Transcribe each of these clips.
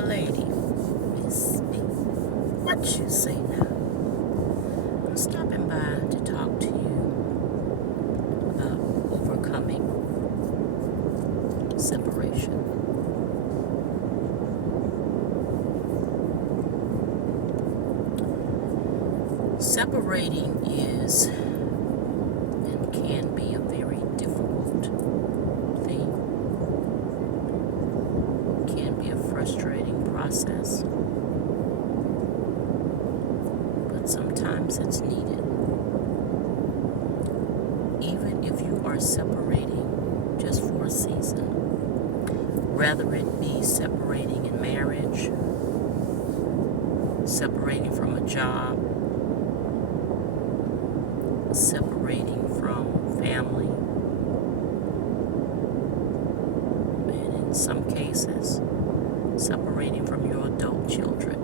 lady, Miss B. What you say now? I'm stopping by to talk to you about overcoming separation. Separating is and can be a very difficult thing. It can be a frustrating process, but sometimes it's needed. Even if you are separating just for a season, whether it be separating in marriage, separating from a job, separating from family, and in some cases, separating from your adult children.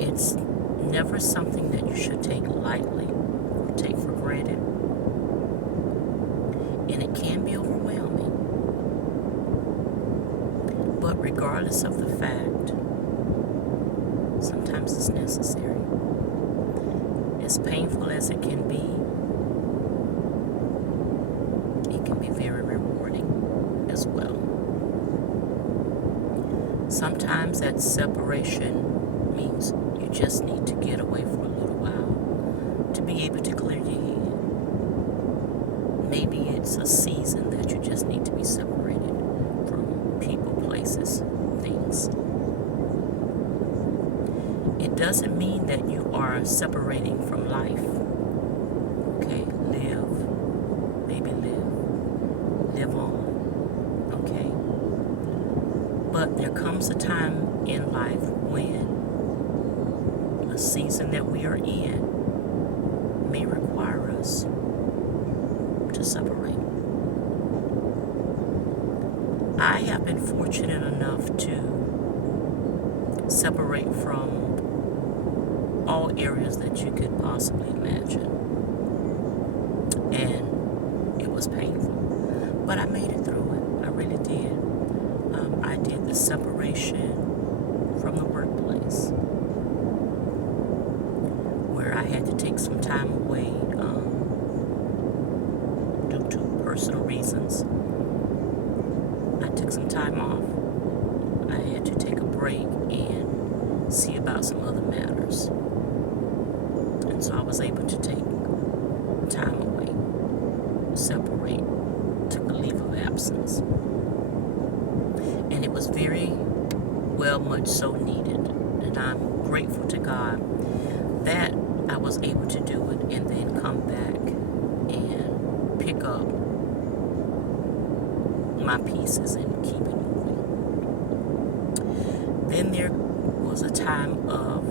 It's never something that you should take lightly or take for granted, and it can be overwhelming. But regardless of the fact, sometimes it's necessary. As painful as it can be very rewarding as well. Sometimes that separation means you just need to get away for a little while to be able to clear your head. Maybe it's a season that you just need to be separated from people, places, things. It doesn't mean that you are separating from life. Okay, live on. Okay, but there comes a time in life when the season that we are in may require us to separate. I have been fortunate enough to separate from all areas that you could possibly imagine. And it was painful. But I made it through it. I really did. I did the separation from the workplace, where I had to take some time away due to personal reasons. I took some time off. I had to take a break and see about some other matters. And so I was able to take time away, separate, took a leave of absence. And it was very well much so needed. And I'm grateful to God that I was able to do it and then come back and pick up my pieces and keep it moving. Then there was a time of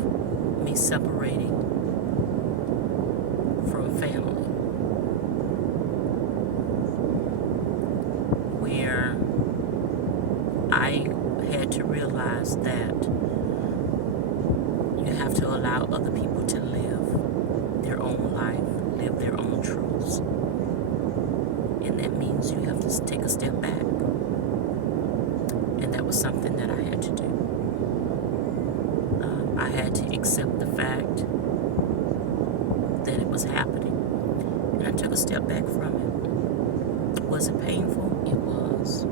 me separating from family, where I had to realize that you have to allow other people to live their own life, live their own truths. And that means you have to take a step back. And that was something that I had to do. I had to accept the fact that it was happening. And I took a step back from it. Was it painful? It was.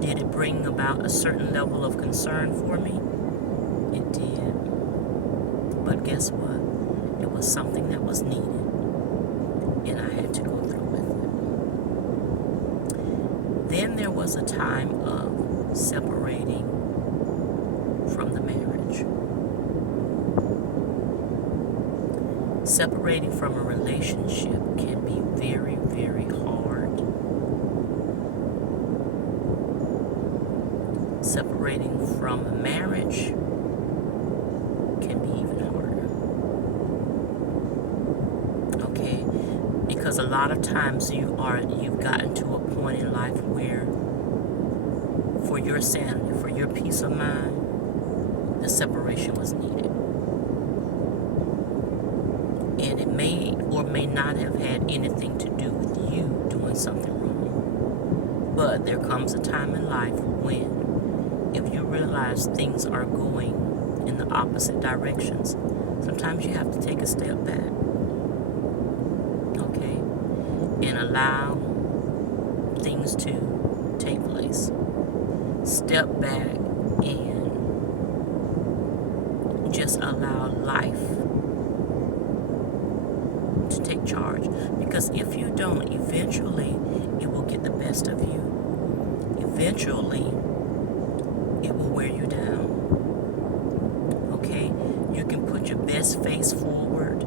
Did it bring about a certain level of concern for me? It did. But guess what? It was something that was needed. And I had to go through with it. Then there was a time of separating from the marriage. Separating from a relationship can be very, very hard. Separating from a marriage can be even harder. Okay? Because a lot of times you've gotten to a point in life where, for your sanity, for your peace of mind, the separation was needed. And it may or may not have had anything to do with you doing something wrong. But there comes a time in life when, if you realize things are going in the opposite directions, sometimes you have to take a step back, okay, and allow things to take place. Step back and just allow life to take charge. Because if you don't, eventually it will get the best of you. Eventually it will wear you down. Okay? You can put your best face forward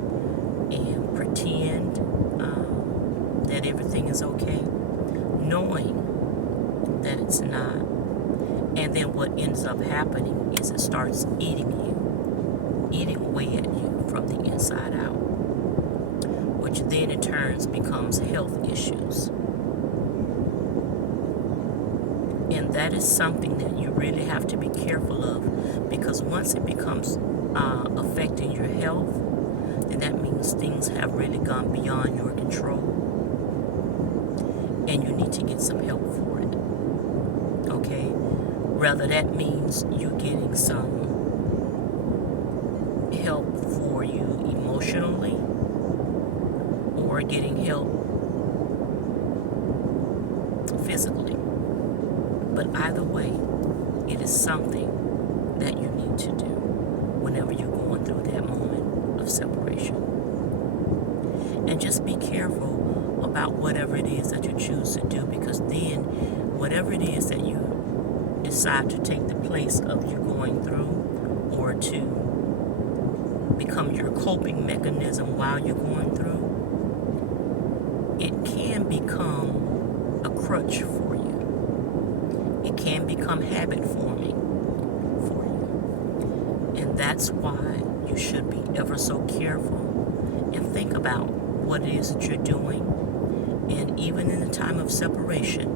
and pretend that everything is okay, knowing that it's not. And then what ends up happening is it starts eating away at you from the inside out, which then in turn becomes health issues. And that is something that you really have to be careful of, because once it becomes affecting your health, then that means things have really gone beyond your control, and you need to get some help for it. Okay? Rather, that means you getting some help for you emotionally, or getting help physically. But either way, it is something that you need to do whenever you're going through that moment of separation. And just be careful about whatever it is that you choose to do, because then whatever it is that you decide to take the place of you going through, or to become your coping mechanism while you're going through, it can become a crutch for you. It can become habit forming for you. And that's why you should be ever so careful and think about what it is that you're doing. And even in the time of separation,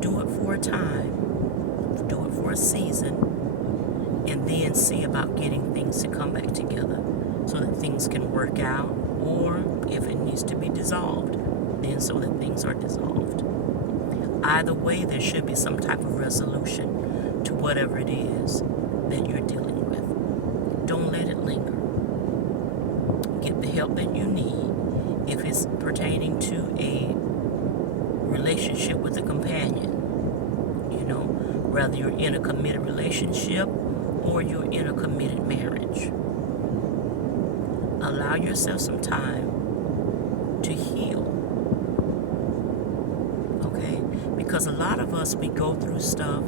do it for a time, do it for a season, and then see about getting things to come back together so that things can work out, or if it needs to be dissolved, then so that things are dissolved. Either way, there should be some type of resolution to whatever it is that you're dealing with. Don't let it linger. Get the help that you need. If it's pertaining to a relationship with a companion, whether you're in a committed relationship or you're in a committed marriage, allow yourself some time to heal. Okay? Because a lot of us, we go through stuff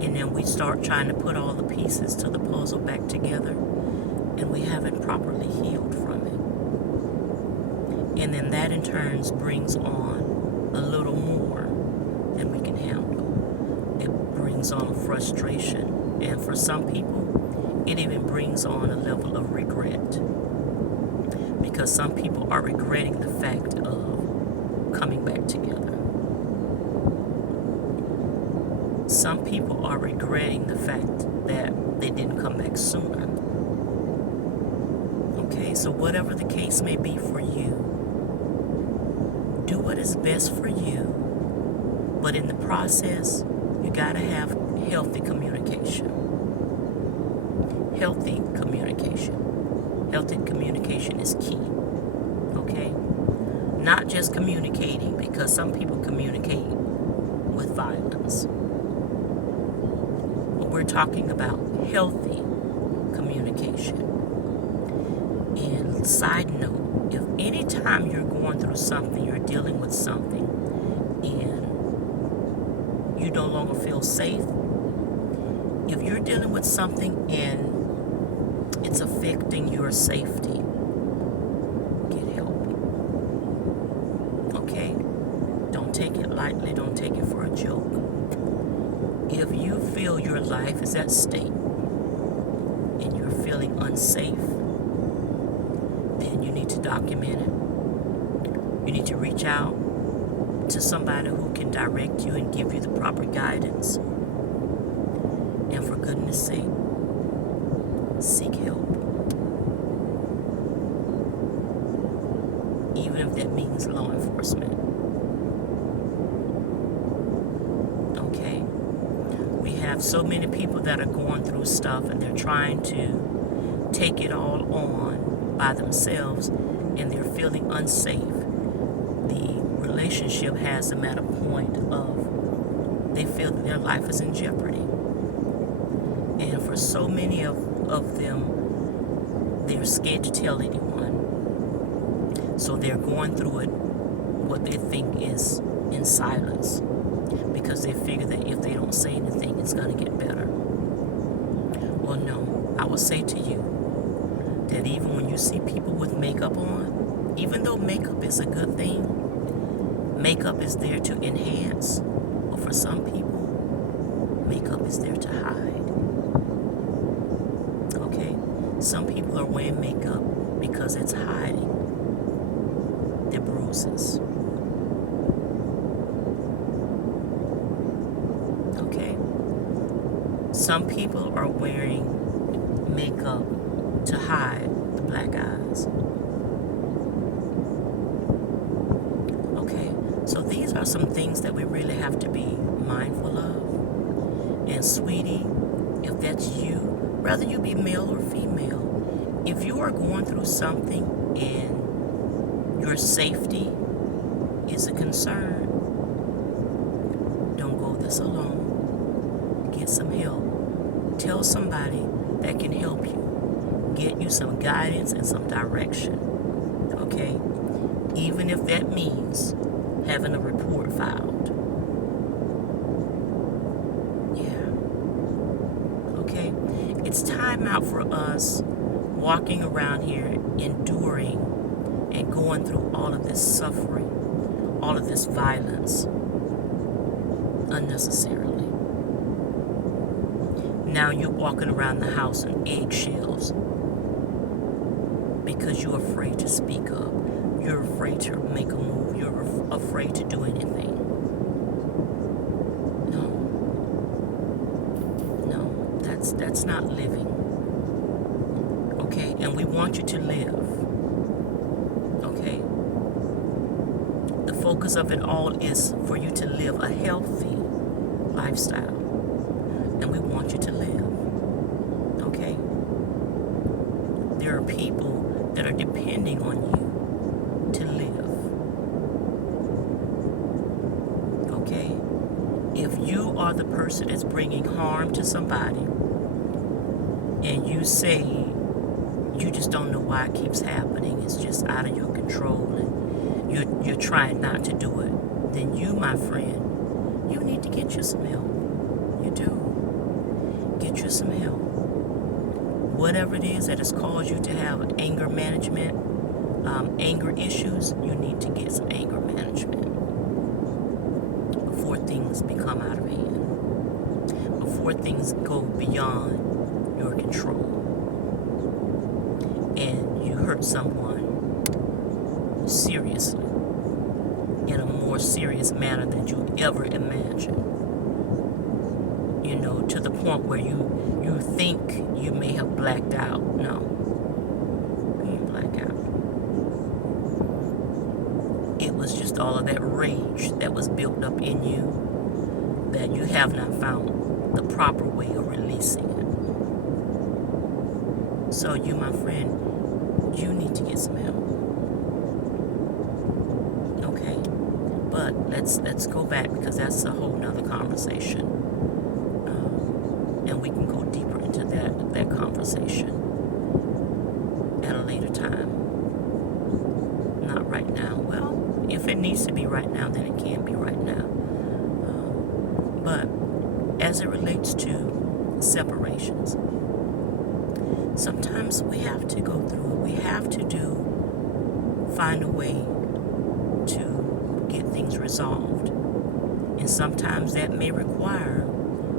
and then we start trying to put all the pieces to the puzzle back together, and we haven't properly healed from it. And then that in turn brings on a little more than we can handle. It brings on frustration, and for some people, it even brings on a level of regret, because some people are regretting the fact of coming back together. Some people are regretting the fact that they didn't come back sooner. Okay, so whatever the case may be for you, do what is best for you, but in the process, you gotta have healthy communication. Healthy communication. Healthy communication is key. Okay? Not just communicating, because some people communicate with violence. But we're talking about healthy communication. And side note, if any time you're going through something, you're dealing with something, and you no longer feel safe, if you're dealing with something and it's affecting your safety, get help. Okay? Don't take it lightly. Don't take it for a joke. If you feel your life is at stake and you're feeling unsafe, then you need to document it. You need to reach out to somebody who can direct you and give you the proper guidance. And for goodness sake, seek help. Even if that means law enforcement. so many people that are going through stuff and they're trying to take it all on by themselves and they're feeling unsafe. The relationship has them at a point of they feel that their life is in jeopardy. And for so many of them, they're scared to tell anyone. So they're going through it, what they think is in silence, because they figure that if they don't say anything, it's going to get better. Well, no, I will say to you that even when you see people with makeup on, even though makeup is a good thing, makeup is there to enhance, or for some people, makeup is there to hide. Okay? Some people are wearing makeup because it's hiding their bruises. Okay? Some people are wearing makeup to hide the black eyes. Okay? So these are some things that we really have to be mindful of. And sweetie, if that's you, whether you be male or female, if you are going through something and your safety is a concern, don't go this alone. Get some help. Tell somebody that can help you. Get you some guidance and some direction. Okay? Even if that means having a report filed. Yeah. Okay? It's time out for us walking around here enduring and going through all of this suffering, all of this violence unnecessarily. Now you're walking around the house in eggshells because you're afraid to speak up. You're afraid to make a move. You're afraid to do anything. No, that's not living. Okay, and we want you to live. Okay, the focus of it all is for you to live a healthy lifestyle, and we want you to live. Okay, there are people that are depending on you to live. Okay, if you are the person that's bringing harm to somebody, and you say you just don't know why it keeps happening, it's just out of your control, and you're trying not to do it, then you, my friend, you need to get you some help. You do. Get you some help. Whatever it is that has caused you to have anger management, anger issues, you need to get some anger management before things become out of hand, before things go beyond your control and you hurt someone seriously, in a more serious manner than you ever imagined. You know, to the point where you think you may have blacked out. No, you didn't black out. It was just all of that rage that was built up in you that you have not found the proper way of releasing it. So you, my friend, you need to get some help. Okay? But let's go back, because that's a whole nother conversation. And we can go deeper into that conversation at a later time. Not right now. Well, if it needs to be right now, then it can be right now. But as it relates to separations, sometimes we have to go through it. We have to find a way to get things resolved. And sometimes that may require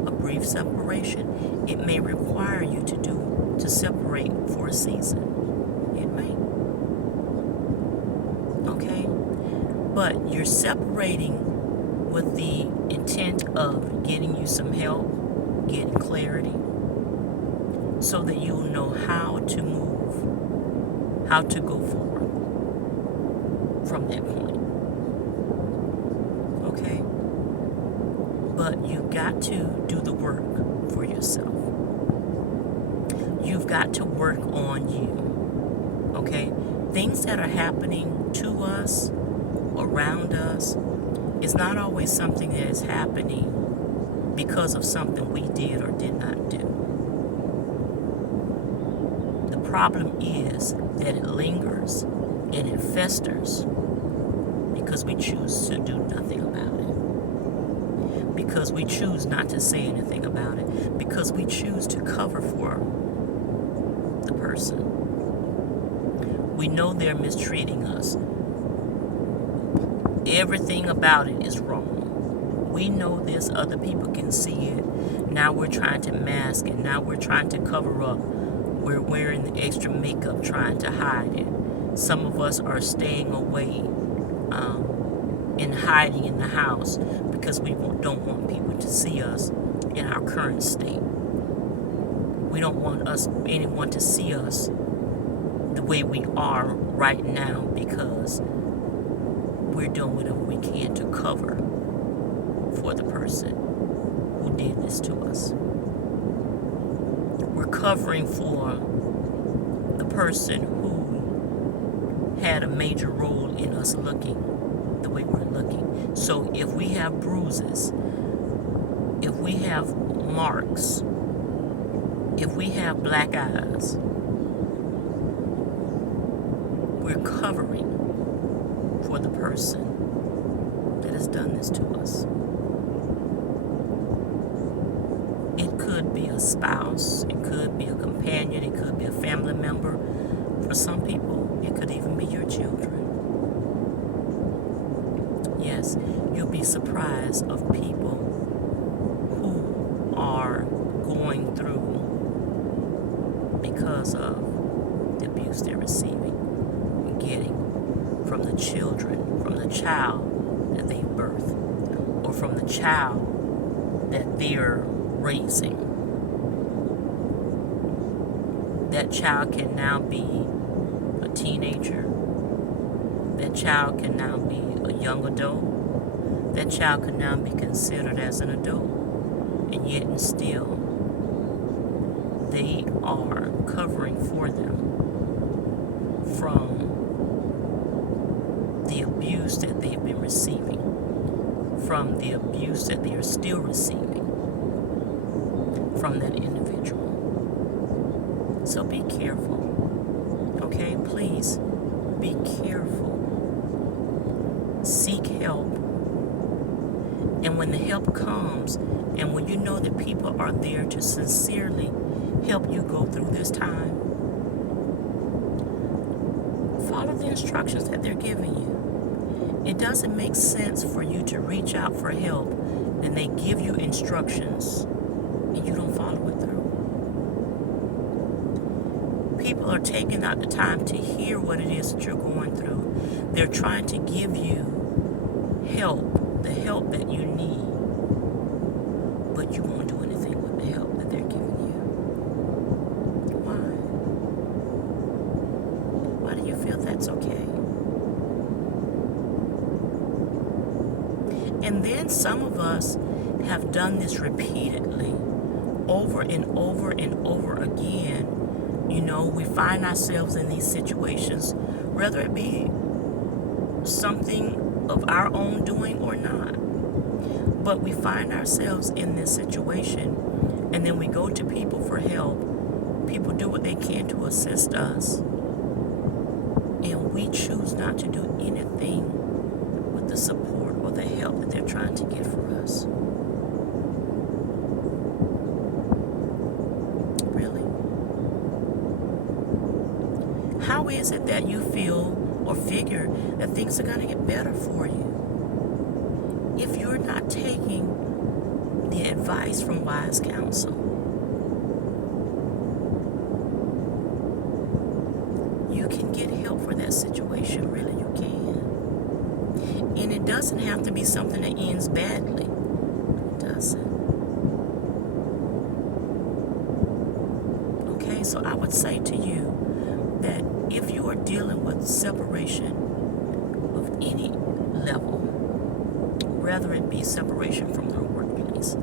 a brief separation. It may require you to separate for a season. It may. Okay? But you're separating with the intent of getting you some help, getting clarity, so that you'll know how to move, how to go forward from that point. Okay? But you got to do the work for yourself. You've got to work on you. Okay? Things that are happening to us, around us, is not always something that is happening because of something we did or did not do. The problem is that it lingers and it festers because we choose to do nothing about it. Because we choose not to say anything about it. Because we choose to cover for the person. We know they're mistreating us. Everything about it is wrong. We know this, other people can see it. Now we're trying to mask it. Now we're trying to cover up. We're wearing the extra makeup trying to hide it. Some of us are staying away and hiding in the house because we don't want people to see us in our current state. We don't want anyone to see us the way we are right now because we're doing whatever we can to cover for the person who did this to us. We're covering for the person who had a major role in us looking the way we're looking. So if we have bruises, if we have marks, if we have black eyes, we're covering for the person that has done this to us. It could be a spouse, it could be a companion, it could be a family member. For some people, it could even be your children. Yes, you'll be surprised of people who are going through because of the abuse they're receiving and getting from the children, from the child that they birthed, or from the child that they're raising. That child can now be a teenager. That child can now be a young adult. That child can now be considered as an adult. And yet and still, they are covering for them from the abuse that they've been receiving, from the abuse that they are still receiving from that individual. So be careful, okay? Please be careful. Seek help. And when the help comes, and when you know that people are there to sincerely help you go through this time, follow the instructions that they're giving you. It doesn't make sense for you to reach out for help and they give you instructions and you don't follow it through. People are taking out the time to hear what it is that you're going through. They're trying to give you help, the help that you need, but you won't do anything with the help that they're giving you. Why? Why do you feel that's okay? And then some of us have done this repeatedly, over and over and over again. You know, we find ourselves in these situations, whether it be something of our own doing or not. But we find ourselves in this situation, and then we go to people for help. People do what they can to assist us, and we choose not to do anything with the support or the help that they're trying to get for us. Really? How is it that you feel or figure that things are going to get better for you if you're not taking the advice from wise counsel? You can get help for that situation, really you can. And it doesn't have to be something that ends badly. It doesn't. Okay, so I would say to you that if you are dealing with separation of any level, whether it be separation from the workplace,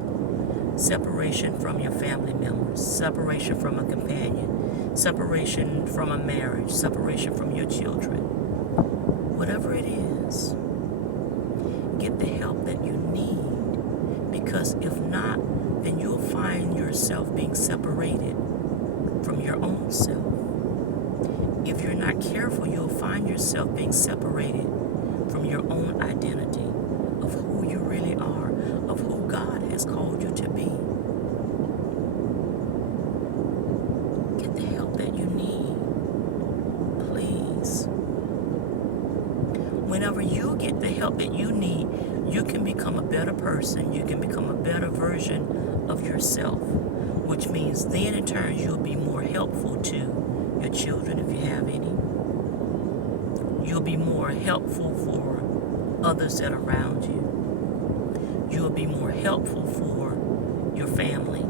separation from your family members, separation from a companion, separation from a marriage, separation from your children. Whatever it is, get the help that you need. Because if not, then you'll find yourself being separated from your own self. If you're not careful, you'll find yourself being separated from your own identity of who you really are, of who God has called you to be. Get the help that you need, please. Whenever you get the help that you need, you can become a better person. You can become a better version of yourself, which means then in turn you'll be more helpful to your children if you have any. You'll be more helpful for others that are around you. You'll be more helpful for your family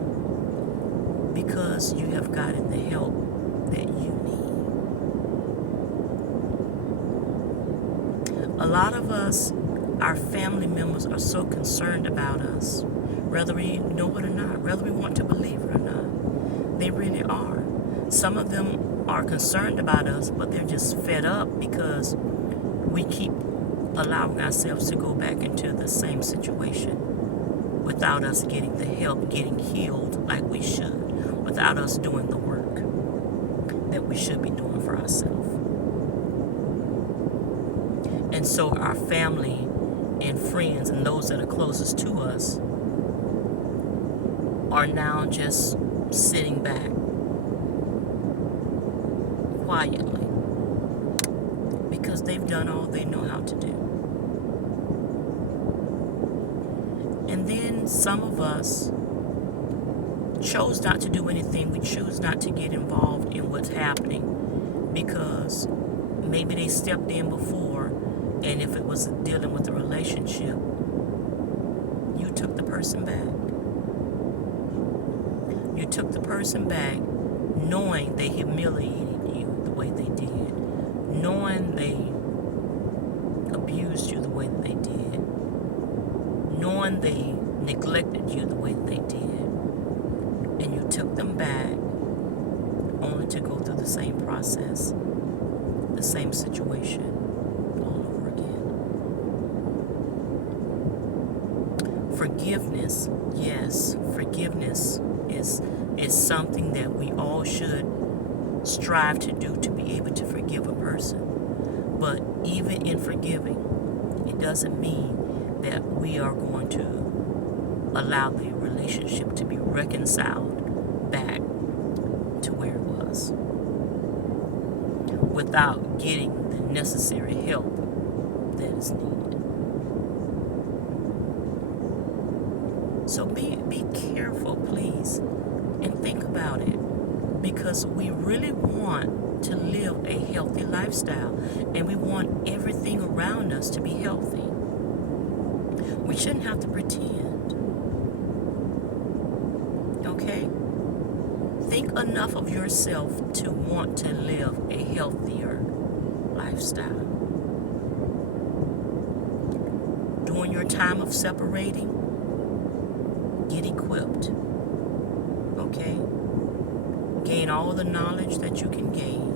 because you have gotten the help that you need. A lot of us, our family members are so concerned about us, whether we know it or not, whether we want to believe it or not. They really are. Some of them are concerned about us, but they're just fed up because we keep allowing ourselves to go back into the same situation without us getting the help, getting healed like we should, without us doing the work that we should be doing for ourselves. And so our family and friends and those that are closest to us are now just sitting back quietly because they've done all they know how to do. And then some of us chose not to do anything. We choose not to get involved in what's happening because maybe they stepped in before, and if it was dealing with a relationship, you took the person back. You took the person back knowing they humiliated you the way they did, knowing they abused you the way that they did, knowing they neglected you the way that they did, and you took them back only to go through the same process, the same situation all over again. Forgiveness, yes, forgiveness is something that we all should strive to do, to be able to forgive a person. But even in forgiving, it doesn't mean that we are going to allow the relationship to be reconciled back to where it was without getting the necessary help that is needed. So be careful, please, and think about it, because we really want to live a healthy lifestyle, and we want everything around us to be healthy. We shouldn't have to pretend. Okay? Think enough of yourself to want to live a healthier lifestyle. During your time of separating, get equipped. Okay? Gain all the knowledge that you can gain,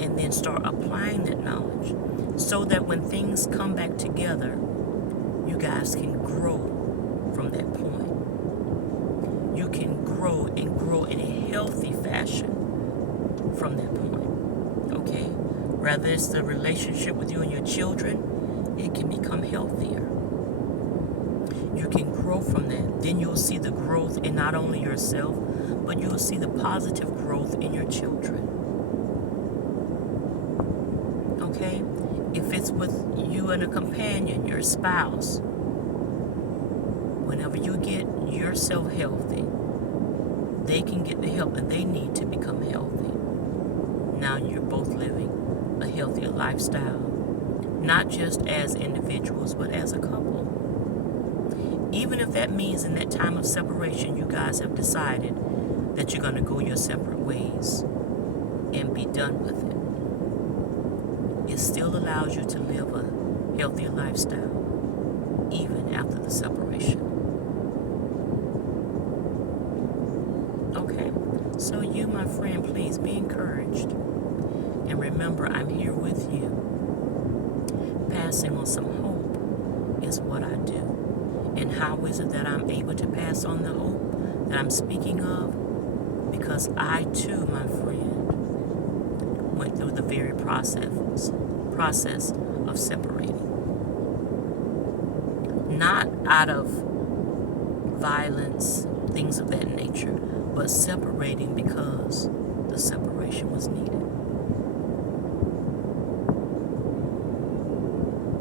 and then start applying that knowledge so that when things come back together, you guys can grow from that point. You can grow and grow in a healthy fashion from that point. Okay? Whether it's the relationship with you and your children, it can become healthier. You can grow from that. Then you'll see the growth in not only yourself, but you'll see the positive growth in your children. Okay? If it's with you and a companion, your spouse, whenever you get yourself healthy, they can get the help that they need to become healthy. Now you're both living a healthier lifestyle, not just as individuals, but as a couple. Even if that means in that time of separation, you guys have decided that you're going to go your separate ways and be done with it, it still allows you to live a healthier lifestyle even after the separation. So you, my friend, please be encouraged. And remember, I'm here with you. Passing on some hope is what I do. And how is it that I'm able to pass on the hope that I'm speaking of? Because I too, my friend, went through the very process of separating. Not out of violence, things of that nature, but separating because the separation was needed.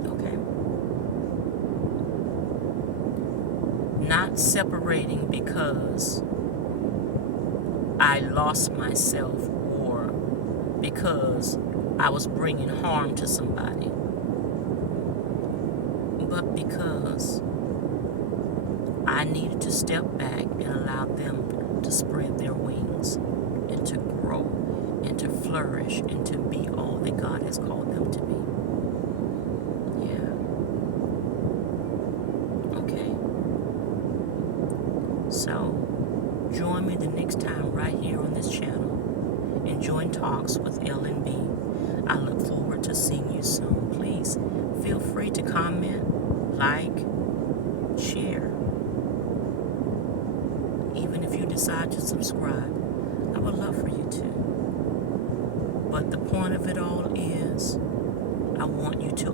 Okay? Not separating because I lost myself or because I was bringing harm to somebody, but because I needed to step back and allow them to spread their wings and to grow and to flourish and to be all that God has called them to be. Yeah. Okay. So, join me the next time right here on this channel and join Talks with L&B. I look forward to seeing you soon. Please feel free to comment, like, share. Even if you decide to subscribe, I would love for you to. But the point of it all is, I want you to